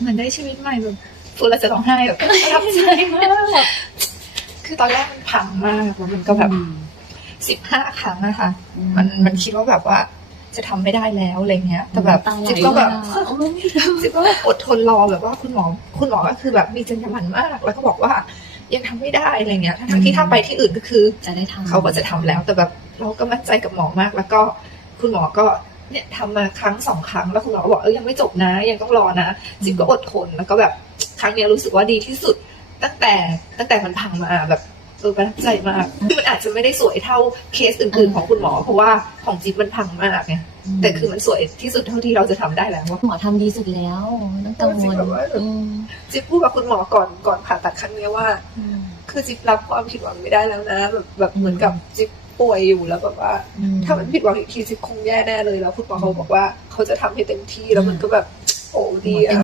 เหมือนได้ชีวิตใหม่แบบพูดแล้วจะร้องไห้แบบประทับใจมากคือตอนแรกมันพังมากแล้วมันก็แบบสิบห้าครั้งนะคะ มันมันคิดว่าแบบว่าจะทำไม่ได้แล้วอะไรเงี้ย แต่แบบตาไหลจิ๊บก็แบบเลยอะจิ๊บก็แบบอดทนรอแบบว่าคุณหมอคุณหมอก็คือแบบมีจรรยาบรรณมาก แล้วก็บอกว่ายังทำไม่ได้อะไรเงี้ย ทั้งๆที่ถ้าไปที่อื่นก็คือจะได้ทำเขาก็จะทำแล้ว แต่แบบเราก็มั่นใจกับหมอมาก แล้วก็คุณหมอก็ เนี่ยทำมาครั้งสองครั้งแล้วคุณหมอก็บอกเออยังไม่จบนะ ยังต้องรอนะจิ๊บก็อดทนแล้วก็แบบครั้งเนี้ยรู้สึกว่าดีที่สุด ตั้งแต่ตั้งแต่มันพังมาแบบเออประทับใจมากมันอาจจะไม่ได้สวยเท่าเคสอื่นๆของคุณหมอ เพราะว่าของจิ๊บมันพังมากไงแต่คือมันสวยที่สุดเท่าที่เราจะทำได้แล้วหมอทำดีสุดแล้วไม่ต้องกังวลจริงแบบว่าอืมจิ๊บพูดกับคุณหมอก่อนก่อนผ่าตัดครั้งเนี้ยว่าอืมคือจิ๊บรับความผิดหวังไม่ได้แล้วนะ แบบแบบเหมือนกับจิ๊บ ป่วยอยู่แล้วแบบว่าอืมถ้ามันผิดหวังอีกทีจิ๊บคงแย่แน่เลยแล้วคุณหมอเขาบอกว่าเขาจะทำให้เต็มที่แล้วมันก็แบบโอ้ดีอะ